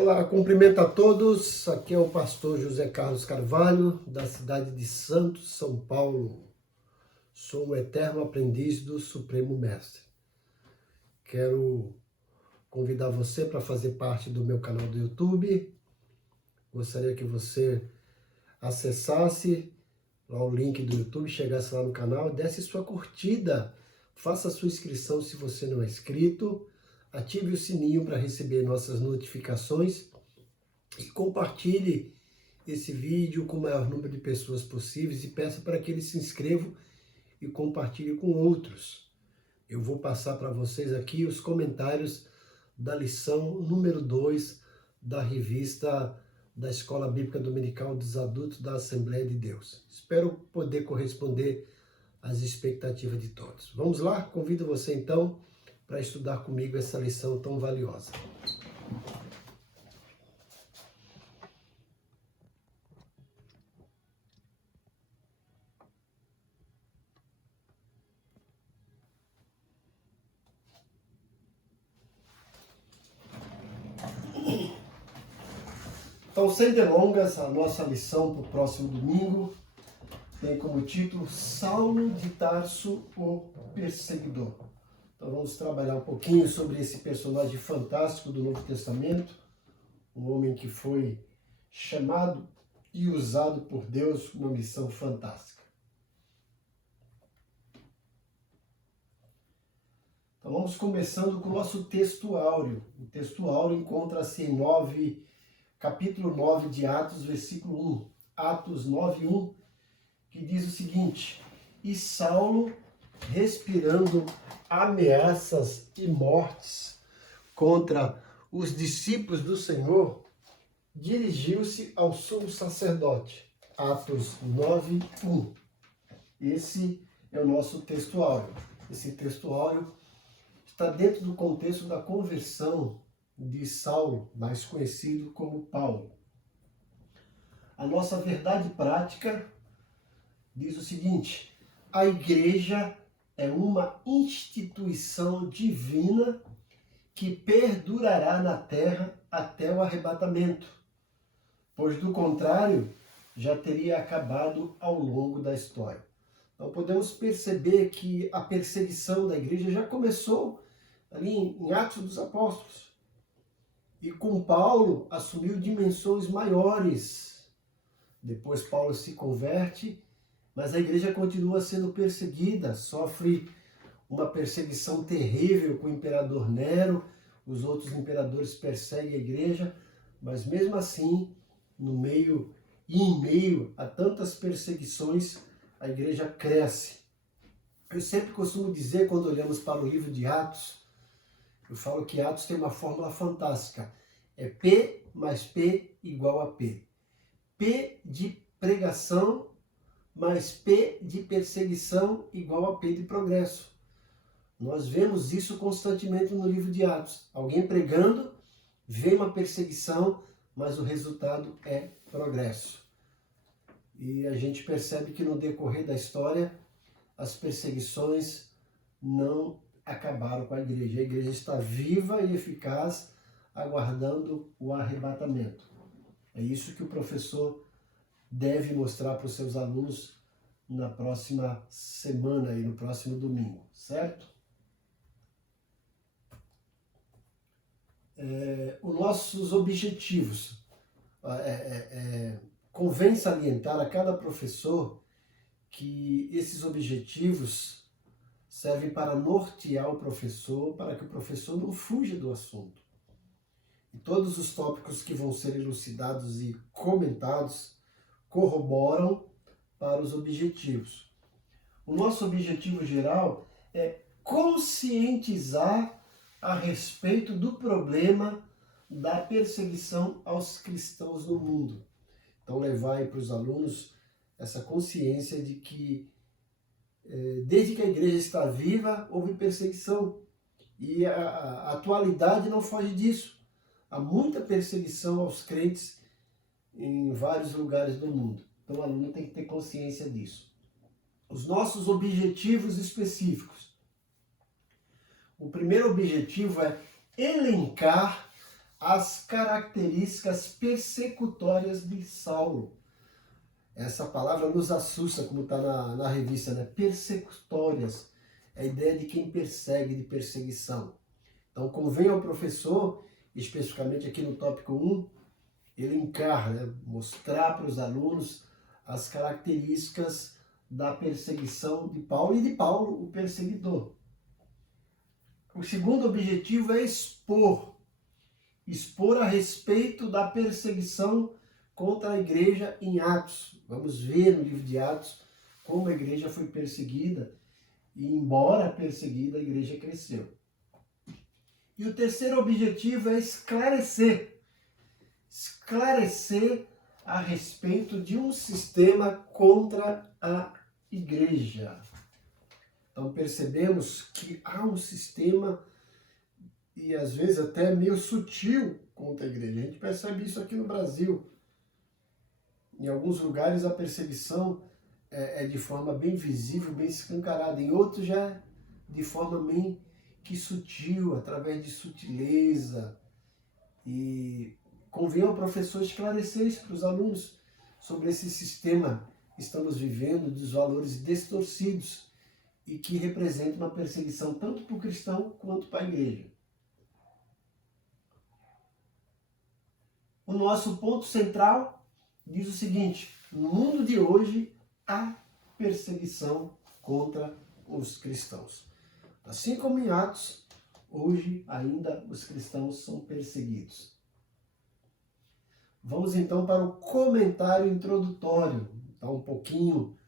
Olá, cumprimento a todos. Aqui é o pastor José Carlos Carvalho, da cidade de Santos, São Paulo. Sou um eterno aprendiz do Supremo Mestre. Quero convidar você para fazer parte do meu canal do YouTube. Gostaria que você acessasse lá o link do YouTube, chegasse lá no canal, desse sua curtida, faça sua inscrição se você não é inscrito, ative o sininho para receber nossas notificações e compartilhe esse vídeo com o maior número de pessoas possíveis e peça para que eles se inscrevam e compartilhem com outros. Eu vou passar para vocês aqui os comentários da lição número 2 da revista da Escola Bíblica Dominical dos Adultos da Assembleia de Deus. Espero poder corresponder às expectativas de todos. Vamos lá? Convido você então para estudar comigo essa lição tão valiosa. Então, sem delongas, a nossa lição para o próximo domingo tem como título Saulo de Tarso, o Perseguidor. Então vamos trabalhar um pouquinho sobre esse personagem fantástico do Novo Testamento, um homem que foi chamado e usado por Deus com uma missão fantástica. Então vamos começando com o nosso texto áureo. O texto áureo encontra-se em capítulo 9 de Atos, versículo 1. Atos 9, 1, que diz o seguinte: E Saulo, respirando ameaças e mortes contra os discípulos do Senhor, dirigiu-se ao sumo sacerdote. Atos 9, 1. Esse é o nosso texto áureo. Esse texto áureo está dentro do contexto da conversão de Saulo, mais conhecido como Paulo. A nossa verdade prática diz o seguinte: a igreja é uma instituição divina que perdurará na terra até o arrebatamento, pois do contrário já teria acabado ao longo da história. Então podemos perceber que a perseguição da igreja já começou ali em Atos dos Apóstolos. E com Paulo assumiu dimensões maiores. Depois Paulo se converte, mas a igreja continua sendo perseguida, sofre uma perseguição terrível com o imperador Nero, os outros imperadores perseguem a igreja, mas mesmo assim, no meio e em meio a tantas perseguições, a igreja cresce. Eu sempre costumo dizer, quando olhamos para o livro de Atos, eu falo que Atos tem uma fórmula fantástica. É P mais P igual a P. P de pregação mais P de perseguição igual a P de progresso. Nós vemos isso constantemente no livro de Atos. Alguém pregando, vem uma perseguição, mas o resultado é progresso. E a gente percebe que no decorrer da história, as perseguições não acabaram com a igreja. A igreja está viva e eficaz, aguardando o arrebatamento. É isso que o professor deve mostrar para os seus alunos na próxima semana e no próximo domingo, certo? Os nossos objetivos. Convém salientar a cada professor que esses objetivos servem para nortear o professor, para que o professor não fuja do assunto. E todos os tópicos que vão ser elucidados e comentados corroboram para os objetivos. O nosso objetivo geral é conscientizar a respeito do problema da perseguição aos cristãos no mundo. Então, levar aí para os alunos essa consciência de que desde que a igreja está viva, houve perseguição. E a atualidade não foge disso. Há muita perseguição aos crentes em vários lugares do mundo. Então o aluno tem que ter consciência disso. Os nossos objetivos específicos. O primeiro objetivo é elencar as características persecutórias de Saulo. Essa palavra nos assusta, como está na revista, né? Persecutórias. É a ideia de quem persegue, de perseguição. Então, convém ao professor, especificamente aqui no tópico 1, ele encarna, né? Mostrar para os alunos as características da perseguição de Paulo e de Paulo, o perseguidor. O segundo objetivo é expor a respeito da perseguição contra a igreja em Atos. Vamos ver no livro de Atos como a igreja foi perseguida e, embora perseguida, a igreja cresceu. E o terceiro objetivo é esclarecer a respeito de um sistema contra a igreja. Então percebemos que há um sistema, e às vezes até meio sutil, contra a igreja. A gente percebe isso aqui no Brasil. Em alguns lugares a perseguição é de forma bem visível, bem escancarada. Em outros já é de forma meio que sutil, através de sutileza. E convém ao professor esclarecer isso para os alunos sobre esse sistema que estamos vivendo, dos valores distorcidos e que representa uma perseguição tanto para o cristão quanto para a igreja. O nosso ponto central diz o seguinte: no mundo de hoje há perseguição contra os cristãos. Assim como em Atos, hoje ainda os cristãos são perseguidos. Vamos então para o comentário introdutório. Então, um pouquinho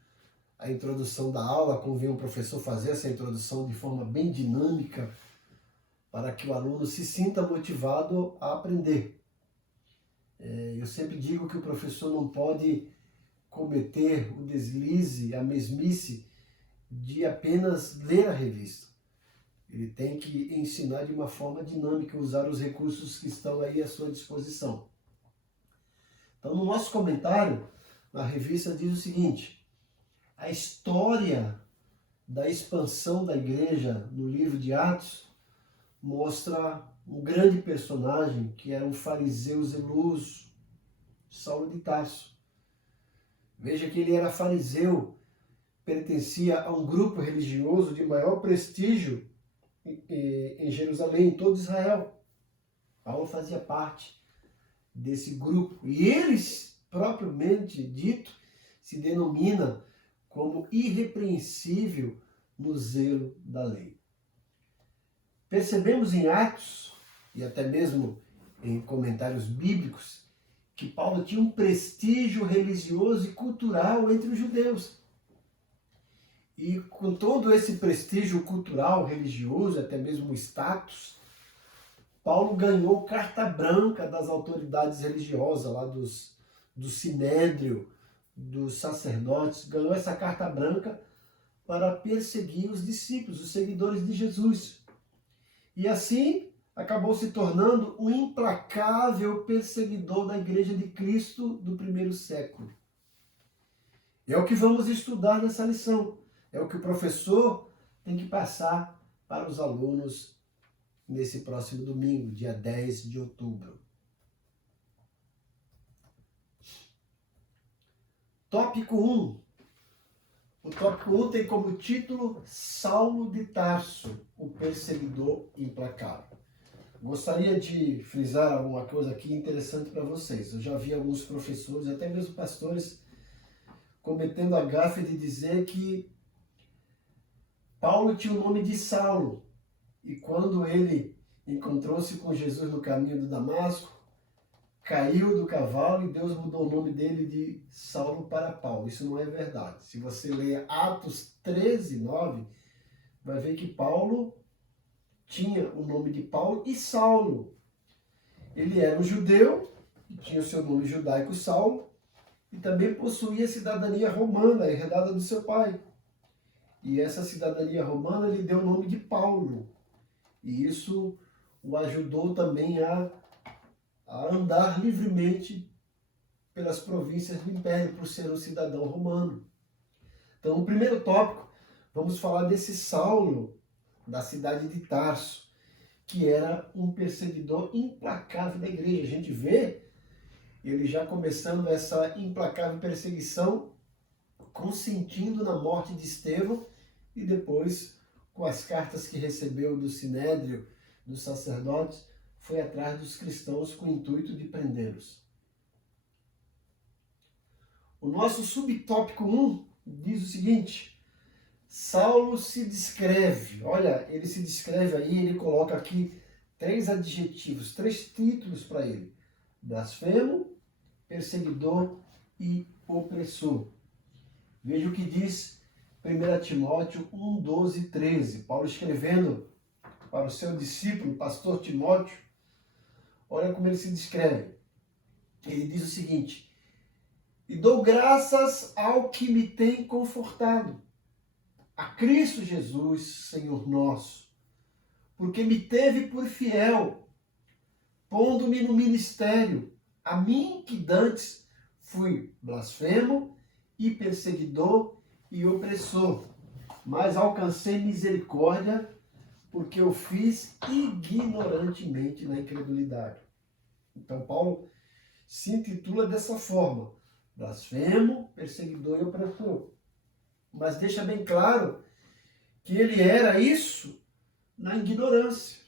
a introdução da aula, convém o professor fazer essa introdução de forma bem dinâmica para que o aluno se sinta motivado a aprender. Eu sempre digo que o professor não pode cometer o deslize, a mesmice de apenas ler a revista. Ele tem que ensinar de uma forma dinâmica, usar os recursos que estão aí à sua disposição. Então, no nosso comentário, na revista diz o seguinte: a história da expansão da igreja no livro de Atos mostra um grande personagem que era um fariseu zeloso, Saulo de Tarso. Veja que ele era fariseu, pertencia a um grupo religioso de maior prestígio em Jerusalém, em todo Israel. Paulo fazia parte desse grupo. E eles, propriamente dito, se denomina como irrepreensível no zelo da lei. Percebemos em Atos, e até mesmo em comentários bíblicos, que Paulo tinha um prestígio religioso e cultural entre os judeus. E com todo esse prestígio cultural, religioso, até mesmo status, Paulo ganhou carta branca das autoridades religiosas, lá do Sinédrio, dos sacerdotes, ganhou essa carta branca para perseguir os discípulos, os seguidores de Jesus. E assim acabou se tornando um implacável perseguidor da Igreja de Cristo do primeiro século. É o que vamos estudar nessa lição. É o que o professor tem que passar para os alunos nesse próximo domingo, dia 10 de outubro. Tópico 1. O tópico 1 tem como título Saulo de Tarso, o perseguidor implacável. Gostaria de frisar alguma coisa aqui interessante para vocês. Eu já vi alguns professores, até mesmo pastores, cometendo a gafe de dizer que Paulo tinha o nome de Saulo. E quando ele encontrou-se com Jesus no caminho de Damasco, caiu do cavalo e Deus mudou o nome dele de Saulo para Paulo. Isso não é verdade. Se você ler Atos 13, 9, vai ver que Paulo tinha o nome de Paulo e Saulo. Ele era um judeu, que tinha o seu nome judaico Saulo, e também possuía cidadania romana, herdada do seu pai. E essa cidadania romana lhe deu o nome de Paulo. E isso o ajudou também a andar livremente pelas províncias do Império, por ser um cidadão romano. Então, no primeiro tópico, vamos falar desse Saulo, da cidade de Tarso, que era um perseguidor implacável da igreja. A gente vê ele já começando essa implacável perseguição, consentindo na morte de Estevão e depois, com as cartas que recebeu do Sinédrio, dos sacerdotes, foi atrás dos cristãos com o intuito de prendê-los. O nosso subtópico 1 diz o seguinte: Saulo se descreve, olha, ele se descreve aí, ele coloca aqui 3 adjetivos, 3 títulos para ele: blasfemo, perseguidor e opressor. Veja o que diz 1 Timóteo 1, 12 e 13. Paulo escrevendo para o seu discípulo, pastor Timóteo, olha como ele se descreve. Ele diz o seguinte: e dou graças ao que me tem confortado, a Cristo Jesus, Senhor nosso, porque me teve por fiel, pondo-me no ministério, a mim que dantes fui blasfemo e perseguidor e opressor, mas alcancei misericórdia, porque eu fiz ignorantemente na incredulidade. Então Paulo se intitula dessa forma: blasfemo, perseguidor e opressor. Mas deixa bem claro que ele era isso na ignorância,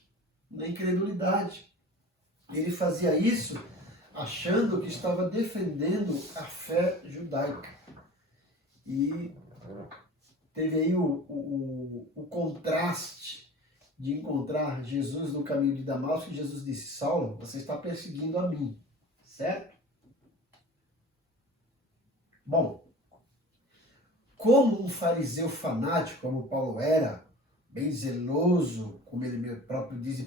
na incredulidade. Ele fazia isso achando que estava defendendo a fé judaica. E teve aí o contraste de encontrar Jesus no caminho de Damasco, e Jesus disse: Saulo, você está perseguindo a mim, certo? Bom, como um fariseu fanático, como Paulo era, bem zeloso, como ele próprio diz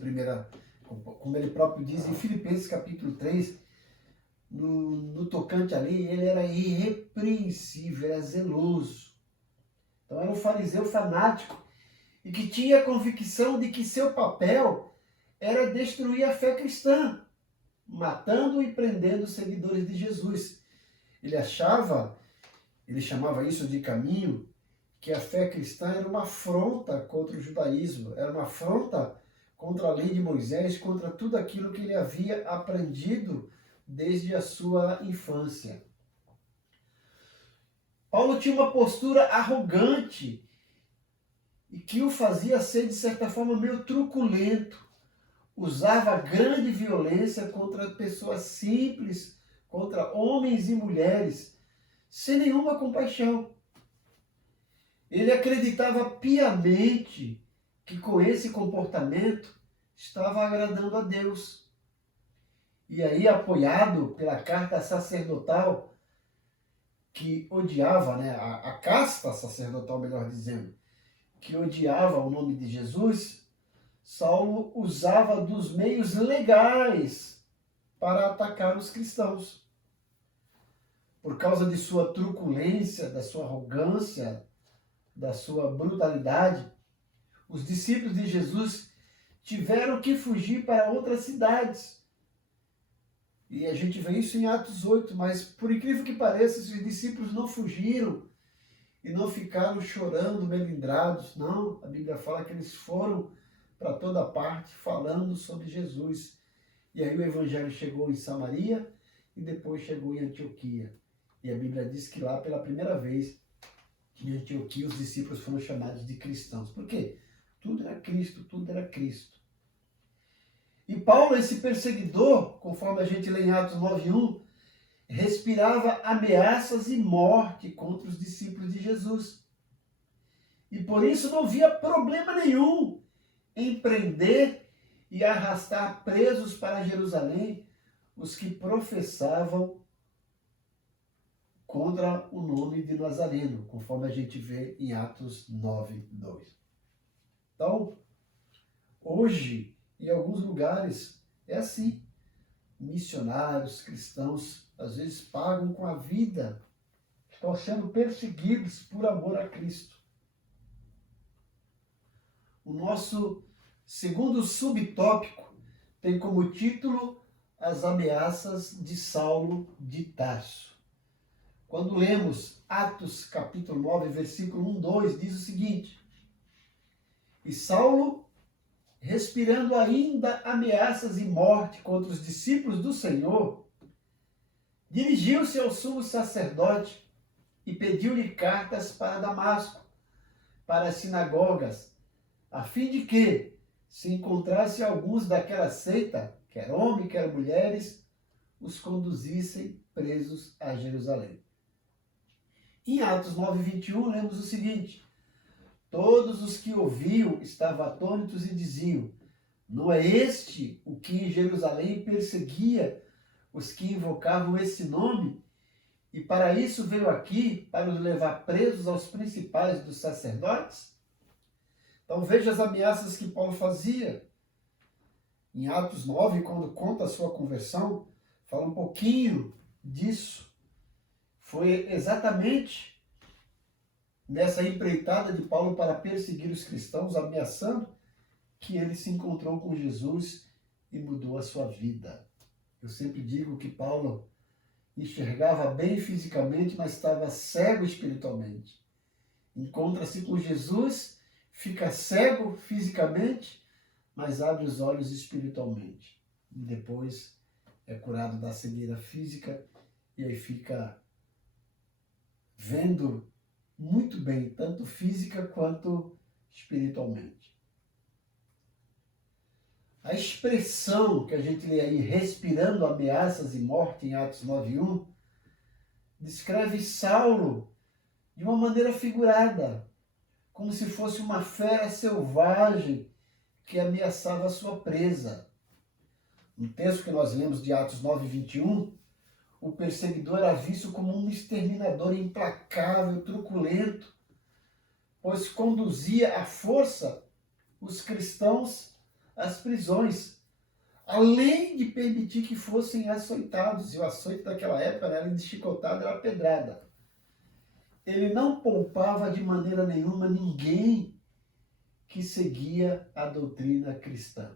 em Filipenses capítulo 3, no tocante ali, ele era irrepreensível, era zeloso. Então era um fariseu fanático e que tinha a convicção de que seu papel era destruir a fé cristã, matando e prendendo os seguidores de Jesus. Ele chamava isso de caminho, que a fé cristã era uma afronta contra o judaísmo, era uma afronta contra a lei de Moisés, contra tudo aquilo que ele havia aprendido desde a sua infância. Paulo tinha uma postura arrogante e que o fazia ser, de certa forma, meio truculento. Usava grande violência contra pessoas simples, contra homens e mulheres, sem nenhuma compaixão. Ele acreditava piamente que com esse comportamento estava agradando a Deus. E aí, apoiado pela carta sacerdotal, que odiava, a casta sacerdotal, melhor dizendo, que odiava o nome de Jesus, Saulo usava dos meios legais para atacar os cristãos. Por causa de sua truculência, da sua arrogância, da sua brutalidade, os discípulos de Jesus tiveram que fugir para outras cidades. E a gente vê isso em Atos 8, mas por incrível que pareça, esses discípulos não fugiram e não ficaram chorando, melindrados. Não, a Bíblia fala que eles foram para toda parte falando sobre Jesus. E aí o evangelho chegou em Samaria e depois chegou em Antioquia. E a Bíblia diz que lá, pela primeira vez, em Antioquia, os discípulos foram chamados de cristãos. Por quê? Tudo era Cristo, tudo era Cristo. E Paulo, esse perseguidor, conforme a gente lê em Atos 9:1, respirava ameaças e morte contra os discípulos de Jesus. E por isso não via problema nenhum em prender e arrastar presos para Jerusalém os que professavam contra o nome de Nazareno, conforme a gente vê em Atos 9:2. Então, hoje, em alguns lugares, é assim. Missionários, cristãos, às vezes pagam com a vida, estão sendo perseguidos por amor a Cristo. O nosso segundo subtópico tem como título As ameaças de Saulo de Tarso. Quando lemos Atos capítulo 9, versículo 1, 2, diz o seguinte: E Saulo respirando ainda ameaças e morte contra os discípulos do Senhor, dirigiu-se ao sumo sacerdote e pediu-lhe cartas para Damasco, para as sinagogas, a fim de que, se encontrasse alguns daquela seita, quer homem, quer mulheres, os conduzissem presos a Jerusalém. Em Atos 9:21, lemos o seguinte: todos os que ouviam estavam atônitos e diziam: não é este o que em Jerusalém perseguia os que invocavam esse nome? E para isso veio aqui, para os levar presos aos principais dos sacerdotes? Então veja as ameaças que Paulo fazia. Em Atos 9, quando conta a sua conversão, fala um pouquinho disso. Foi exatamente nessa empreitada de Paulo para perseguir os cristãos, ameaçando, que ele se encontrou com Jesus e mudou a sua vida. Eu sempre digo que Paulo enxergava bem fisicamente, mas estava cego espiritualmente. Encontra-se com Jesus, fica cego fisicamente, mas abre os olhos espiritualmente. E depois é curado da cegueira física e aí fica vendo muito bem, tanto física quanto espiritualmente. A expressão que a gente lê aí, respirando ameaças e morte, em Atos 9:1, descreve Saulo de uma maneira figurada, como se fosse uma fera selvagem que ameaçava a sua presa. No texto que nós lemos de Atos 9:21, o perseguidor era visto como um exterminador implacável, truculento, pois conduzia à força os cristãos às prisões, além de permitir que fossem açoitados. E o açoite daquela época era de chicotada, era pedrada. Ele não poupava de maneira nenhuma ninguém que seguia a doutrina cristã.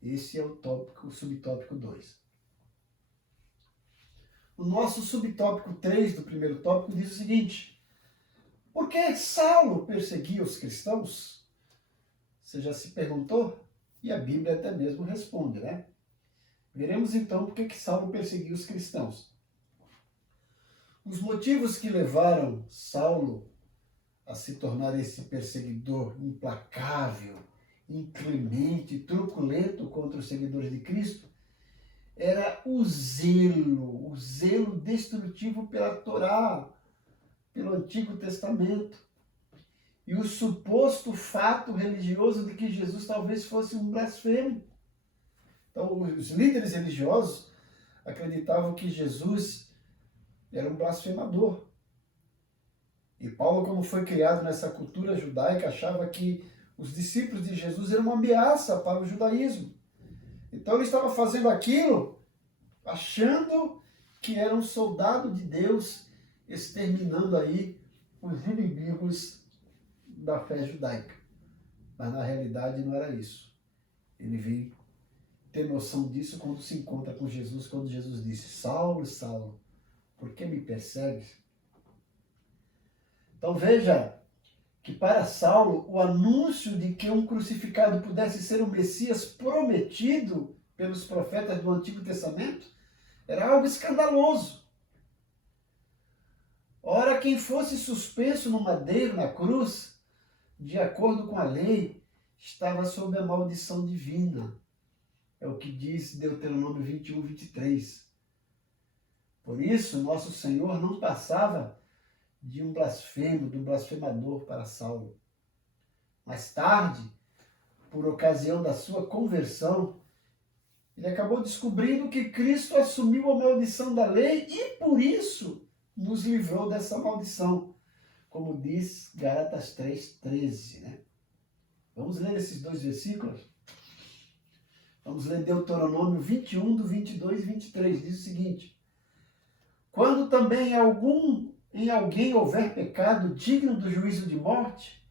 Esse é o subtópico 2. O nosso subtópico 3 do primeiro tópico diz o seguinte: por que Saulo perseguia os cristãos? Você já se perguntou? E a Bíblia até mesmo responde, né? Veremos então por que Saulo perseguia os cristãos. Os motivos que levaram Saulo a se tornar esse perseguidor implacável, inclemente, truculento contra os seguidores de Cristo, era o zelo destrutivo pela Torá, pelo Antigo Testamento, e o suposto fato religioso de que Jesus talvez fosse um blasfemo. Então, os líderes religiosos acreditavam que Jesus era um blasfemador. E Paulo, como foi criado nessa cultura judaica, achava que os discípulos de Jesus eram uma ameaça para o judaísmo. Então ele estava fazendo aquilo achando que era um soldado de Deus exterminando aí os inimigos da fé judaica. Mas na realidade não era isso. Ele veio ter noção disso quando se encontra com Jesus, quando Jesus disse: Saulo, Saulo, por que me persegues? Então veja que para Saulo o anúncio de que um crucificado pudesse ser o Messias prometido pelos profetas do Antigo Testamento era algo escandaloso. Ora, quem fosse suspenso no madeiro, na cruz, de acordo com a lei, estava sob a maldição divina. É o que diz Deuteronômio 21:23. Por isso, nosso Senhor não passava de um blasfemo, de um blasfemador para Saulo. Mais tarde, por ocasião da sua conversão, ele acabou descobrindo que Cristo assumiu a maldição da lei e, por isso, nos livrou dessa maldição, como diz Gálatas 3:13, né? Vamos ler esses dois versículos? Vamos ler Deuteronômio 21, do 22 e 23. Diz o seguinte: quando também em alguém houver pecado digno do juízo de morte,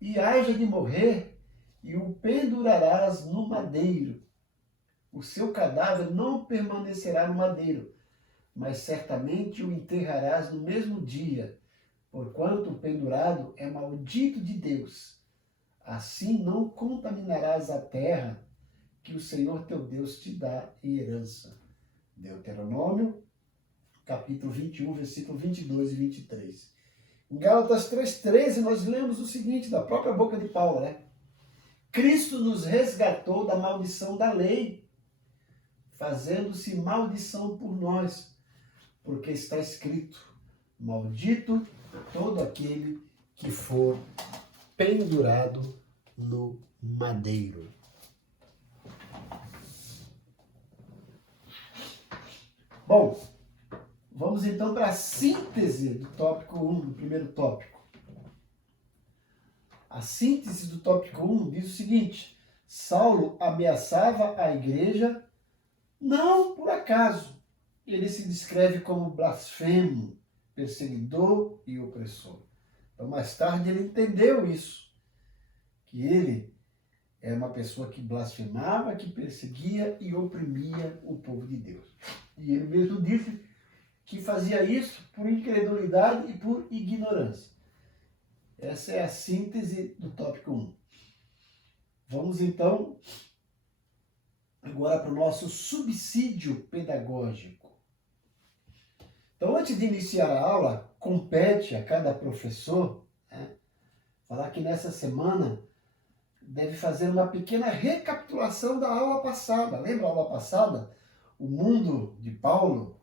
e haja de morrer, e o pendurarás no madeiro. O seu cadáver não permanecerá no madeiro, mas certamente o enterrarás no mesmo dia, porquanto o pendurado é maldito de Deus. Assim não contaminarás a terra que o Senhor teu Deus te dá em herança. Deuteronômio, capítulo 21, versículo 22 e 23. Em Gálatas 3,13, nós lemos o seguinte, da própria boca de Paulo, né? Cristo nos resgatou da maldição da lei, fazendo-se maldição por nós, porque está escrito, maldito todo aquele que for pendurado no madeiro. Bom, vamos então para a síntese do tópico 1, do primeiro tópico. A síntese do tópico 1 diz o seguinte: Saulo ameaçava a igreja não por acaso. Ele se descreve como blasfemo, perseguidor e opressor. Então, mais tarde, ele entendeu isso, que ele é uma pessoa que blasfemava, que perseguia e oprimia o povo de Deus. E ele mesmo disse que fazia isso por incredulidade e por ignorância. Essa é a síntese do tópico 1. Vamos então agora para o nosso subsídio pedagógico. Então, antes de iniciar a aula, compete a cada professor, né, falar que nessa semana deve fazer uma pequena recapitulação da aula passada. Lembra a aula passada? O mundo de Paulo,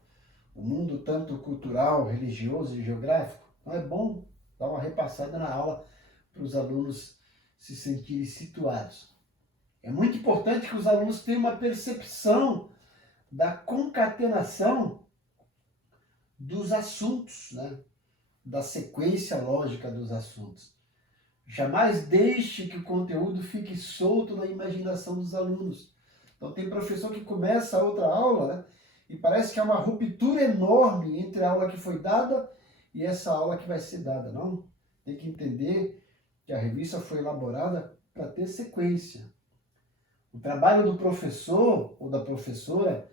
o mundo tanto cultural, religioso e geográfico. Então é bom dar uma repassada na aula para os alunos se sentirem situados. É muito importante que os alunos tenham uma percepção da concatenação dos assuntos, né? Da sequência lógica dos assuntos. Jamais deixe que o conteúdo fique solto na imaginação dos alunos. Então tem professor que começa a outra aula, né? E parece que há uma ruptura enorme entre a aula que foi dada e essa aula que vai ser dada. Não, tem que entender que a revista foi elaborada para ter sequência. O trabalho do professor ou da professora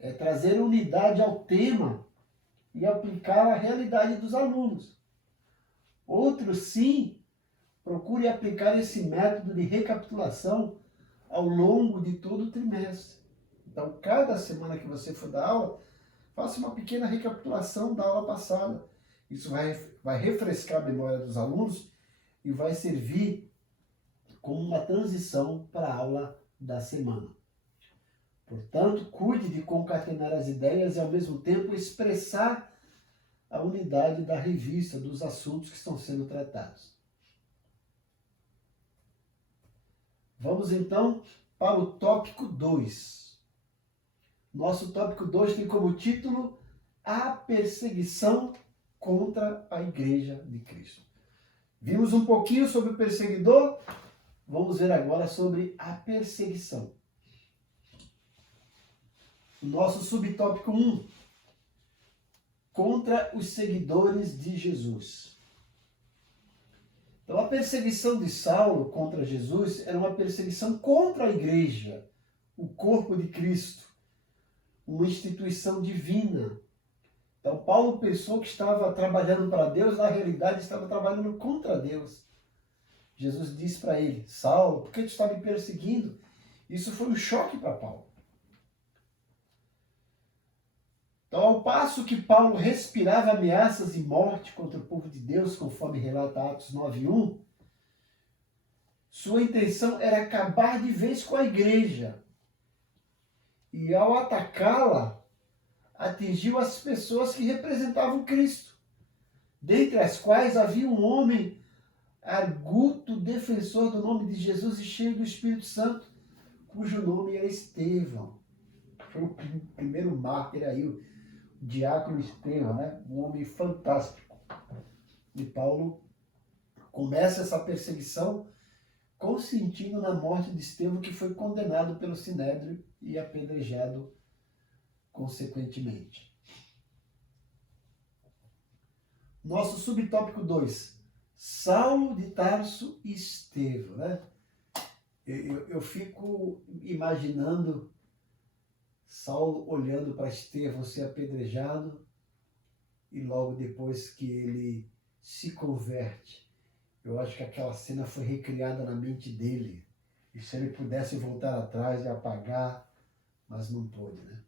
é trazer unidade ao tema e aplicar à realidade dos alunos. Outros, sim, procure aplicar esse método de recapitulação ao longo de todo o trimestre. Então, cada semana que você for dar aula, faça uma pequena recapitulação da aula passada. Isso vai refrescar a memória dos alunos e vai servir como uma transição para a aula da semana. Portanto, cuide de concatenar as ideias e, ao mesmo tempo, expressar a unidade da revista, dos assuntos que estão sendo tratados. Vamos, então, para o tópico 2. Nosso tópico 2 tem como título A Perseguição contra a Igreja de Cristo. Vimos um pouquinho sobre o perseguidor, vamos ver agora sobre a perseguição. O nosso subtópico 1, contra os seguidores de Jesus. Então, a perseguição de Saulo contra Jesus era uma perseguição contra a igreja, o corpo de Cristo, uma instituição divina. Então, Paulo pensou que estava trabalhando para Deus, na realidade estava trabalhando contra Deus. Jesus disse para ele: Saulo, por que tu está me perseguindo? Isso foi um choque para Paulo. Então, ao passo que Paulo respirava ameaças e morte contra o povo de Deus, conforme relata Atos 9:1, sua intenção era acabar de vez com a igreja. E ao atacá-la, atingiu as pessoas que representavam Cristo, dentre as quais havia um homem arguto, defensor do nome de Jesus e cheio do Espírito Santo, cujo nome era Estevão. Foi o primeiro mártir aí, o diácono Estevão, né? Um homem fantástico. E Paulo começa essa perseguição consentindo na morte de Estevão, que foi condenado pelo Sinédrio e apedrejado consequentemente. Nosso subtópico 2, Saulo de Tarso e Estevão, né? Eu fico imaginando Saulo olhando para Estevão ser apedrejado e logo depois que ele se converte, Eu acho que aquela cena foi recriada na mente dele. E se ele pudesse voltar atrás e apagar, mas não pôde, né?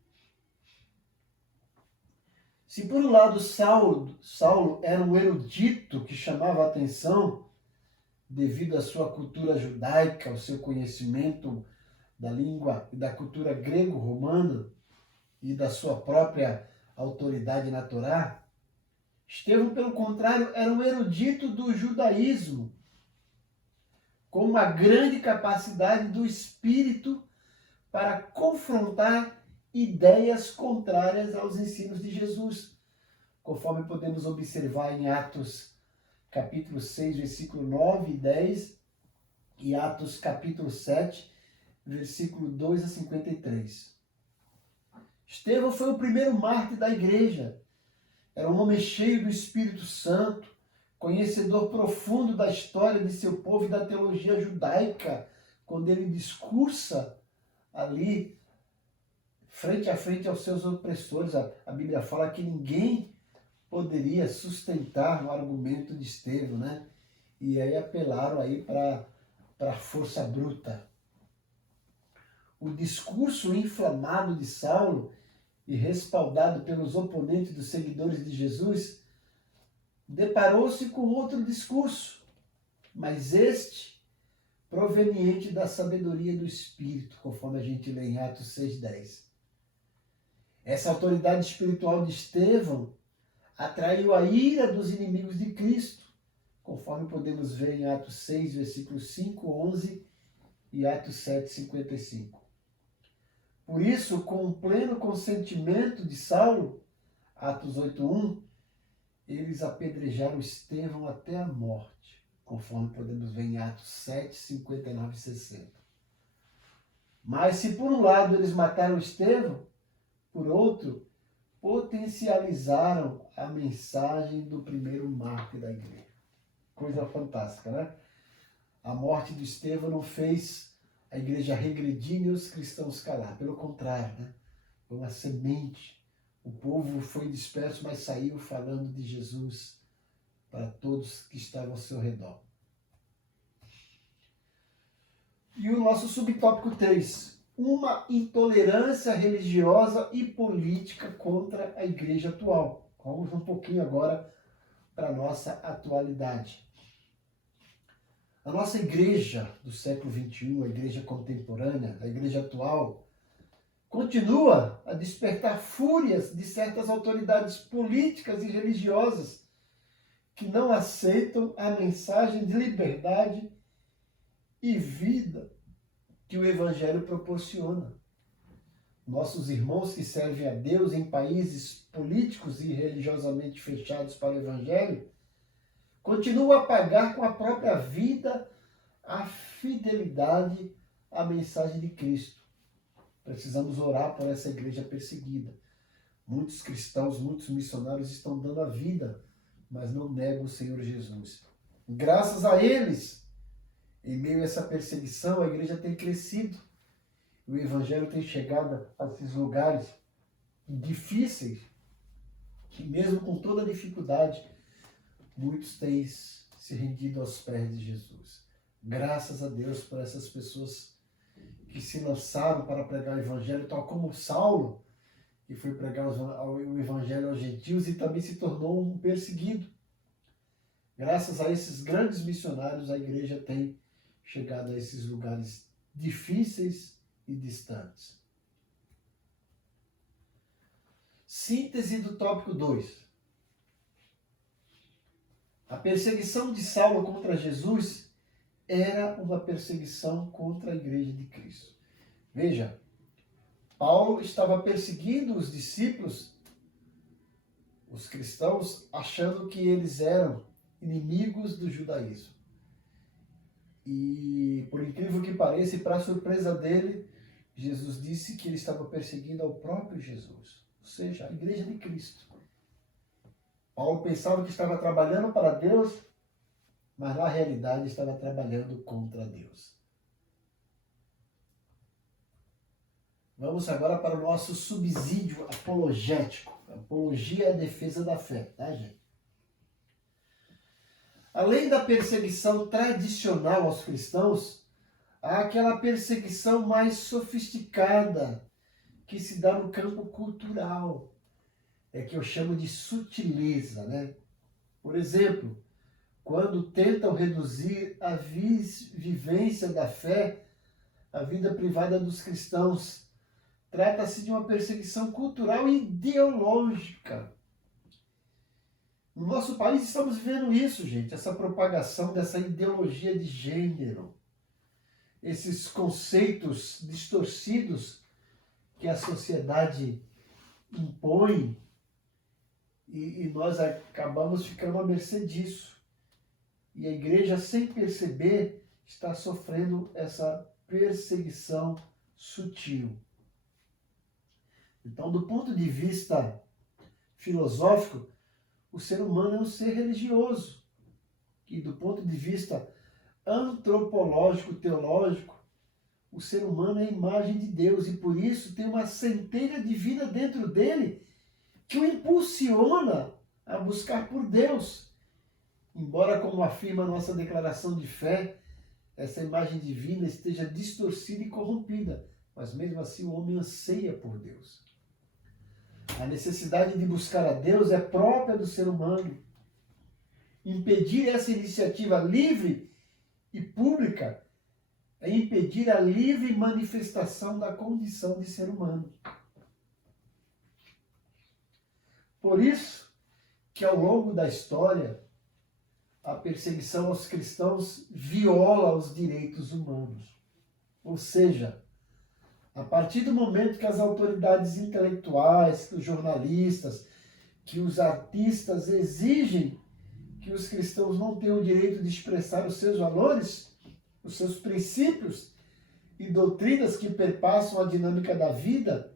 Se por um lado Saulo era um erudito que chamava a atenção devido à sua cultura judaica, ao seu conhecimento da língua e da cultura grego-romana e da sua própria autoridade na Torá, Estevão, pelo contrário, era um erudito do judaísmo, com uma grande capacidade do espírito para confrontar ideias contrárias aos ensinos de Jesus, conforme podemos observar em Atos capítulo 6, versículo 9 e 10, e Atos capítulo 7, versículo 2 a 53. Estevão foi o primeiro mártir da igreja. Era um homem cheio do Espírito Santo, conhecedor profundo da história de seu povo e da teologia judaica, quando ele discursa ali, frente a frente aos seus opressores. A Bíblia fala que ninguém poderia sustentar o argumento de Estevão, né? E aí apelaram aí para a força bruta. O discurso inflamado de Saulo e respaldado pelos oponentes dos seguidores de Jesus, deparou-se com outro discurso, mas este proveniente da sabedoria do Espírito, conforme a gente lê em Atos 6,10. Essa autoridade espiritual de Estevão atraiu a ira dos inimigos de Cristo, conforme podemos ver em Atos 6, versículos 5, 11 e Atos 7, 55. Por isso, com o pleno consentimento de Saulo, Atos 8:1, eles apedrejaram Estevão até a morte, conforme podemos ver em Atos 7, 59 e 60. Mas se por um lado eles mataram Estevão, por outro, potencializaram a mensagem do primeiro mártir da igreja. Coisa fantástica, né? A morte de Estevão não fez a igreja regredir e os cristãos calar. Pelo contrário, né? Foi uma semente. O povo foi disperso, mas saiu falando de Jesus para todos que estavam ao seu redor. E o nosso subtópico 3. Uma intolerância religiosa e política contra a igreja atual. Vamos um pouquinho agora para a nossa atualidade. A nossa igreja do século XXI, a igreja contemporânea, a igreja atual, continua a despertar fúrias de certas autoridades políticas e religiosas que não aceitam a mensagem de liberdade e vida que o Evangelho proporciona. Nossos irmãos que servem a Deus em países políticos e religiosamente fechados para o Evangelho continuam a pagar com a própria vida a fidelidade à mensagem de Cristo. Precisamos orar por essa igreja perseguida. Muitos cristãos, muitos missionários estão dando a vida, mas não negam o Senhor Jesus. Graças a eles, em meio a essa perseguição, a igreja tem crescido. O Evangelho tem chegado a esses lugares difíceis, que mesmo com toda a dificuldade, muitos têm se rendido aos pés de Jesus. Graças a Deus por essas pessoas que se lançaram para pregar o Evangelho, tal como Saulo, que foi pregar o Evangelho aos gentios e também se tornou um perseguido. Graças a esses grandes missionários, a igreja tem chegado a esses lugares difíceis e distantes. Síntese do tópico 2. A perseguição de Saulo contra Jesus era uma perseguição contra a igreja de Cristo. Veja, Paulo estava perseguindo os discípulos, os cristãos, achando que eles eram inimigos do judaísmo. E, por incrível que pareça, e para surpresa dele, Jesus disse que ele estava perseguindo ao próprio Jesus, ou seja, a igreja de Cristo. Paulo pensava que estava trabalhando para Deus, mas na realidade estava trabalhando contra Deus. Vamos agora para o nosso subsídio apologético. Apologia é a defesa da fé, tá, gente? Além da perseguição tradicional aos cristãos, há aquela perseguição mais sofisticada que se dá no campo cultural. É que eu chamo de sutileza, né? Por exemplo, quando tentam reduzir a vivência da fé à vida privada dos cristãos, trata-se de uma perseguição cultural e ideológica. No nosso país estamos vivendo isso, gente, essa propagação dessa ideologia de gênero, esses conceitos distorcidos que a sociedade impõe e nós acabamos ficando à mercê disso. E a igreja, sem perceber, está sofrendo essa perseguição sutil. Então, do ponto de vista filosófico, o ser humano é um ser religioso. E do ponto de vista antropológico, teológico, o ser humano é a imagem de Deus e por isso tem uma centelha divina dentro dele que o impulsiona a buscar por Deus. Embora, como afirma a nossa declaração de fé, essa imagem divina esteja distorcida e corrompida, mas mesmo assim o homem anseia por Deus. A necessidade de buscar a Deus é própria do ser humano. Impedir essa iniciativa livre e pública é impedir a livre manifestação da condição de ser humano. Por isso que ao longo da história, a perseguição aos cristãos viola os direitos humanos. Ou seja, a partir do momento que as autoridades intelectuais, que os jornalistas, que os artistas exigem que os cristãos não tenham o direito de expressar os seus valores, os seus princípios e doutrinas que perpassam a dinâmica da vida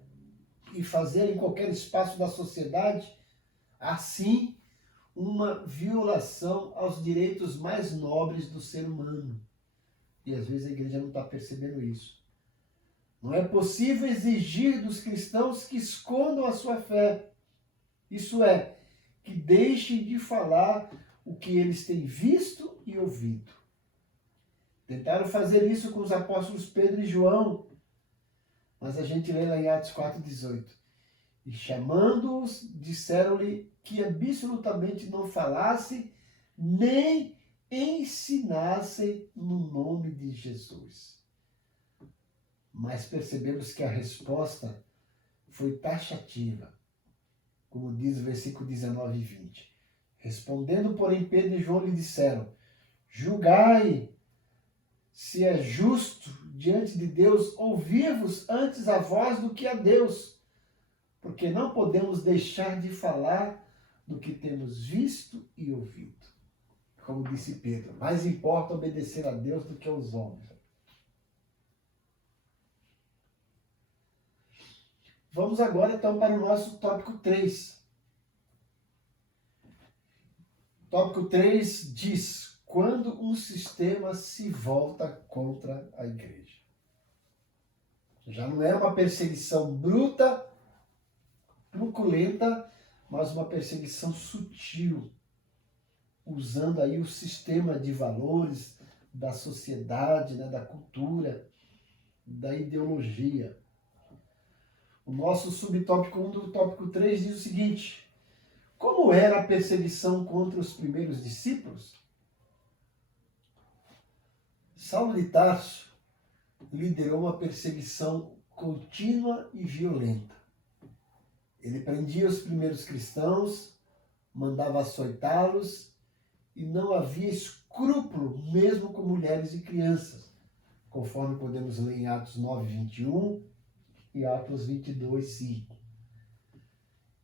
e fazerem qualquer espaço da sociedade, assim, uma violação aos direitos mais nobres do ser humano. E às vezes a igreja não está percebendo isso. Não é possível exigir dos cristãos que escondam a sua fé. Isso é, que deixem de falar o que eles têm visto e ouvido. Tentaram fazer isso com os apóstolos Pedro e João, mas a gente lê lá em Atos 4,18. E chamando-os, disseram-lhe que absolutamente não falasse nem ensinassem no nome de Jesus. Mas percebemos que a resposta foi taxativa, como diz o versículo 19 e 20. Respondendo, porém, Pedro e João lhe disseram: julgai se é justo diante de Deus ouvir-vos antes a vós do que a Deus, porque não podemos deixar de falar do que temos visto e ouvido. Como disse Pedro, mais importa obedecer a Deus do que aos homens. Vamos agora então para o nosso tópico 3. Tópico 3 diz: quando um sistema se volta contra a igreja. Já não é uma perseguição bruta, truculenta, mas uma perseguição sutil, usando aí o sistema de valores da sociedade, né, da cultura, da ideologia. O nosso subtópico 1 do tópico 3 diz o seguinte: como era a perseguição contra os primeiros discípulos? Saulo de Tarso liderou uma perseguição contínua e violenta. Ele prendia os primeiros cristãos, mandava açoitá-los e não havia escrúpulo mesmo com mulheres e crianças, conforme podemos ler em Atos 9, 21 e Atos 22, 5.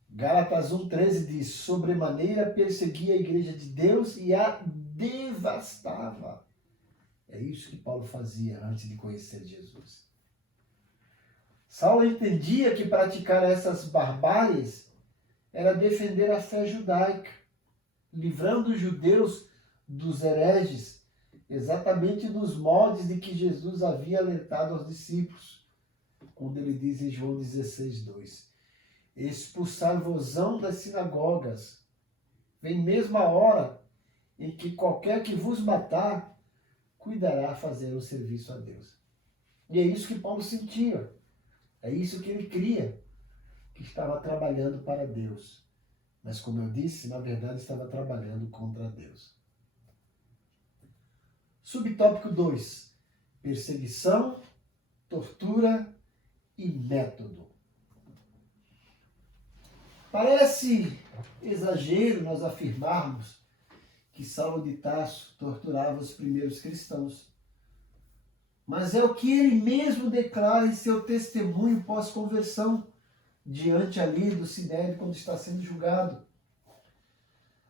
Gálatas 1,13 diz: sobremaneira perseguia a igreja de Deus e a devastava. É isso que Paulo fazia antes de conhecer Jesus. Saulo entendia que praticar essas barbáries era defender a fé judaica, livrando os judeus dos hereges, exatamente nos moldes de que Jesus havia alertado aos discípulos, quando ele diz em João 16:2: expulsar-vos-ão das sinagogas, vem mesmo a hora em que qualquer que vos matar, cuidará fazer o serviço a Deus. E é isso que Paulo sentia. É isso que ele cria, que estava trabalhando para Deus. Mas, como eu disse, na verdade estava trabalhando contra Deus. Subtópico 2. Perseguição, tortura e método. Parece exagero nós afirmarmos que Saulo de Tarso torturava os primeiros cristãos. Mas é o que ele mesmo declara em seu testemunho pós-conversão, diante ali do Sinédrio, quando está sendo julgado.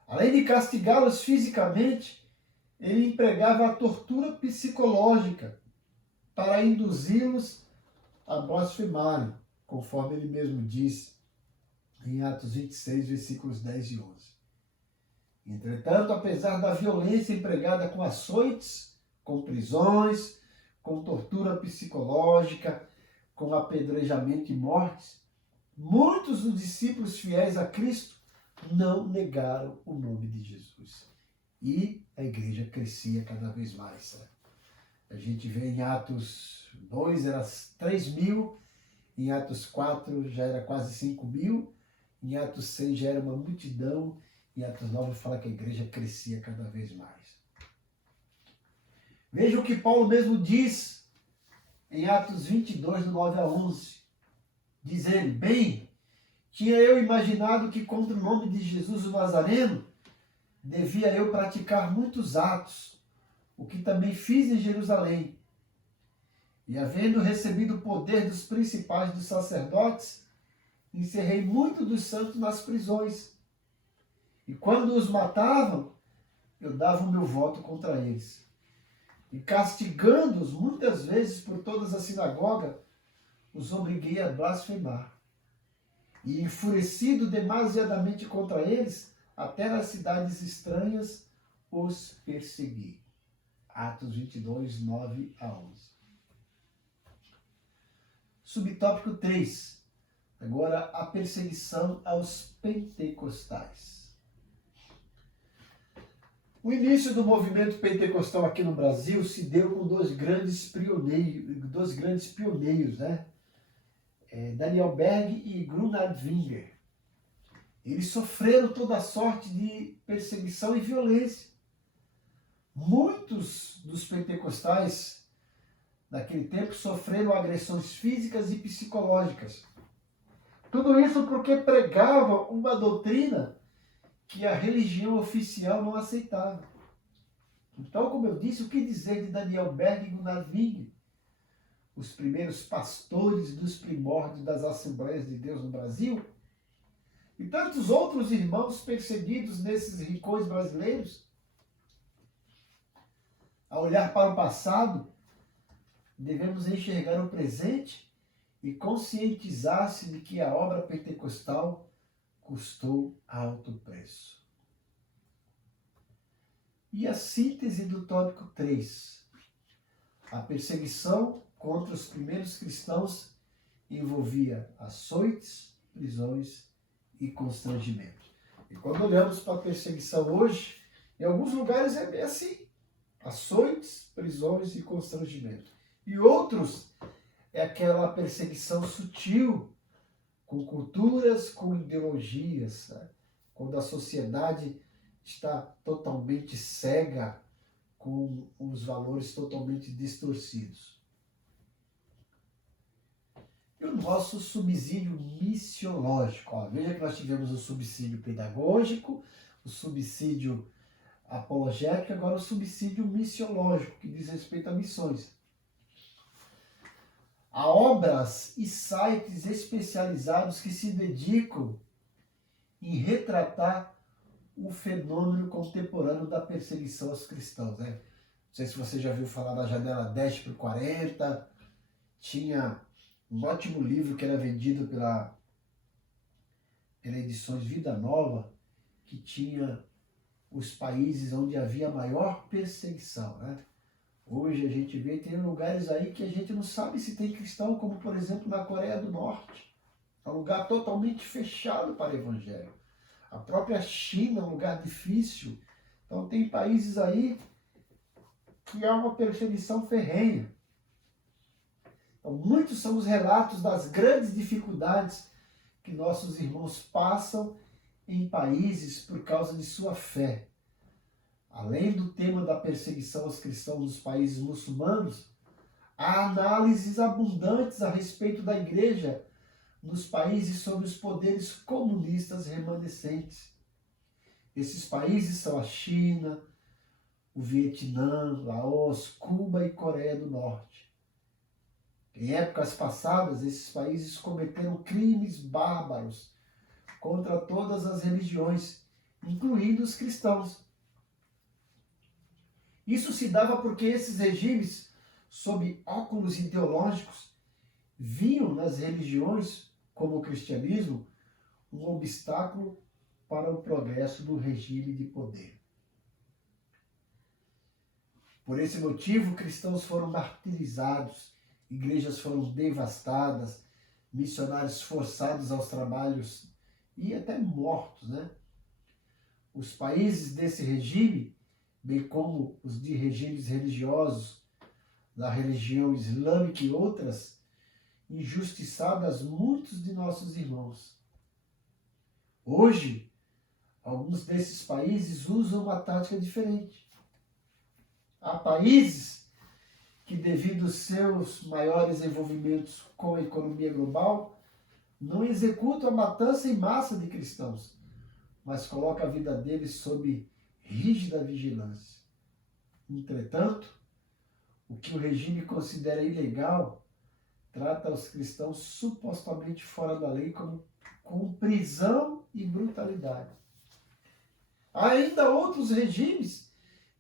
Além de castigá-los fisicamente, ele empregava a tortura psicológica para induzi-los a blasfemarem, conforme ele mesmo disse em Atos 26, versículos 10 e 11. Entretanto, apesar da violência empregada com açoites, com prisões, com tortura psicológica, com apedrejamento e mortes, muitos dos discípulos fiéis a Cristo não negaram o nome de Jesus. E a igreja crescia cada vez mais. A gente vê em Atos 2, era 3.000, em Atos 4 já era quase 5.000, em Atos 6 já era uma multidão, em Atos 9 fala que a igreja crescia cada vez mais. Veja o que Paulo mesmo diz em Atos 22, do 9 a 11. Diz ele: bem, tinha eu imaginado que contra o nome de Jesus o Nazareno, devia eu praticar muitos atos, o que também fiz em Jerusalém. E havendo recebido o poder dos principais dos sacerdotes, encerrei muitos dos santos nas prisões. E quando os matavam, eu dava o meu voto contra eles. E castigando-os muitas vezes por todas as sinagogas, os obriguei a blasfemar. E enfurecido demasiadamente contra eles, até nas cidades estranhas os persegui. Atos 22, 9 a 11. Subtópico 3. Agora, a perseguição aos pentecostais. O início do movimento pentecostal aqui no Brasil se deu com dois grandes pioneiros, né? Daniel Berg e Grunwald Winger. Eles sofreram toda sorte de perseguição e violência. Muitos dos pentecostais naquele tempo sofreram agressões físicas e psicológicas. Tudo isso porque pregavam uma doutrina que a religião oficial não aceitava. Então, como eu disse, o que dizer de Daniel Berg e Gunnar Wing, os primeiros pastores dos primórdios das Assembleias de Deus no Brasil, e tantos outros irmãos perseguidos nesses rincões brasileiros? Ao olhar para o passado, devemos enxergar o presente e conscientizar-se de que a obra pentecostal custou alto preço. E a síntese do tópico 3. A perseguição contra os primeiros cristãos envolvia açoites, prisões e constrangimento. E quando olhamos para a perseguição hoje, em alguns lugares é bem assim. Açoites, prisões e constrangimento. E outros é aquela perseguição sutil, com culturas, com ideologias, né? Quando a sociedade está totalmente cega, com os valores totalmente distorcidos. E o nosso subsídio missiológico. Ó, veja que nós tivemos o subsídio pedagógico, o subsídio apologético, agora o subsídio missiológico, que diz respeito a missões. Há obras e sites especializados que se dedicam em retratar o fenômeno contemporâneo da perseguição aos cristãos, né? Não sei se você já viu falar da janela 10 por 40, tinha um ótimo livro que era vendido pela Edições Vida Nova, que tinha os países onde havia maior perseguição, né? Hoje a gente vê, tem lugares aí que a gente não sabe se tem cristão, como por exemplo na Coreia do Norte. É um lugar totalmente fechado para o evangelho. A própria China é um lugar difícil Então tem países aí que há uma perseguição ferrenha. Então, muitos são os relatos das grandes dificuldades que nossos irmãos passam em países por causa de sua fé. Além do tema da perseguição aos cristãos nos países muçulmanos, há análises abundantes a respeito da igreja nos países sob os poderes comunistas remanescentes. Esses países são a China, o Vietnã, Laos, Cuba e Coreia do Norte. Em épocas passadas, esses países cometeram crimes bárbaros contra todas as religiões, incluindo os cristãos. Isso se dava porque esses regimes, sob óculos ideológicos, viam nas religiões, como o cristianismo, um obstáculo para o progresso do regime de poder. Por esse motivo, cristãos foram martirizados, igrejas foram devastadas, missionários forçados aos trabalhos e até mortos, né? Os países desse regime, bem como os de regimes religiosos, da religião islâmica e outras, injustiçadas muitos de nossos irmãos. Hoje, alguns desses países usam uma tática diferente. Há países que, devido aos seus maiores envolvimentos com a economia global, não executam a matança em massa de cristãos, mas colocam a vida deles sob rígida vigilância. Entretanto, o que o regime considera ilegal trata os cristãos supostamente fora da lei com prisão e brutalidade. Há ainda outros regimes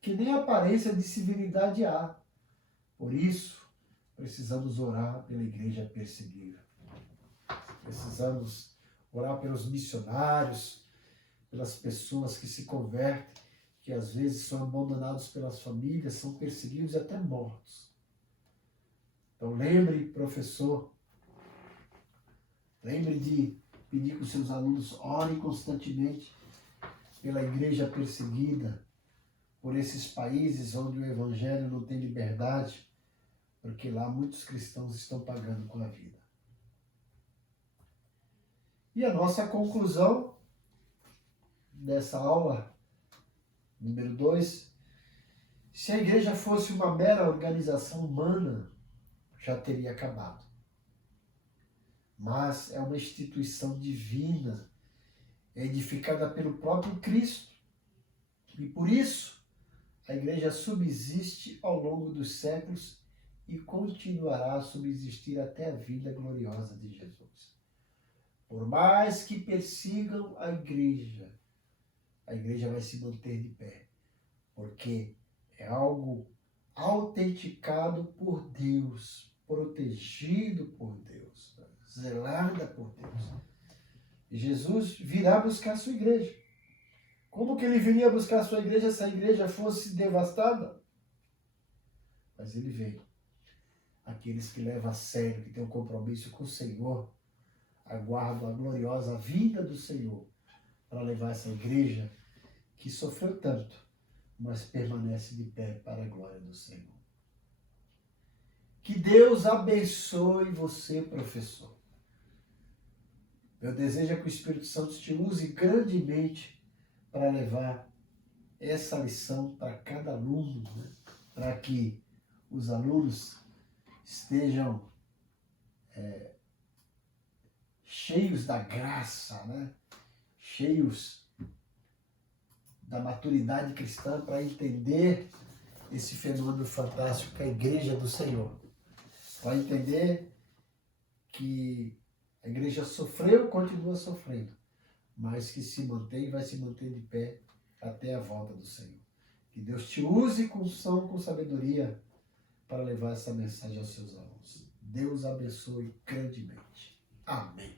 que nem aparência de civilidade há. Por isso, precisamos orar pela igreja perseguida. Precisamos orar pelos missionários, pelas pessoas que se convertem, que às vezes são abandonados pelas famílias, são perseguidos e até mortos. Então lembre, professor, lembre de pedir que os seus alunos orem constantemente pela igreja perseguida, por esses países onde o evangelho não tem liberdade, porque lá muitos cristãos estão pagando com a vida. E a nossa conclusão dessa aula, número 2, se a igreja fosse uma mera organização humana, já teria acabado. Mas é uma instituição divina, edificada pelo próprio Cristo. E por isso, a igreja subsiste ao longo dos séculos e continuará a subsistir até a vinda gloriosa de Jesus. Por mais que persigam a igreja vai se manter de pé, porque é algo autenticado por Deus, protegido por Deus, zelada por Deus. E Jesus virá buscar a sua igreja. Como que ele viria buscar a sua igreja se a igreja fosse devastada? Mas ele veio. Aqueles que levam a sério, que têm um compromisso com o Senhor, aguardam a gloriosa vinda do Senhor para levar essa igreja que sofreu tanto, mas permanece de pé para a glória do Senhor. Que Deus abençoe você, professor. Meu desejo é que o Espírito Santo te use grandemente para levar essa lição para cada aluno, né? Para que os alunos estejam cheios da graça, né? Cheios da maturidade cristã para entender esse fenômeno fantástico que é a igreja do Senhor. Para entender que a igreja sofreu, continua sofrendo, mas que se mantém e vai se manter de pé até a volta do Senhor. Que Deus te use com unção, com sabedoria para levar essa mensagem aos seus alunos. Deus abençoe grandemente. Amém.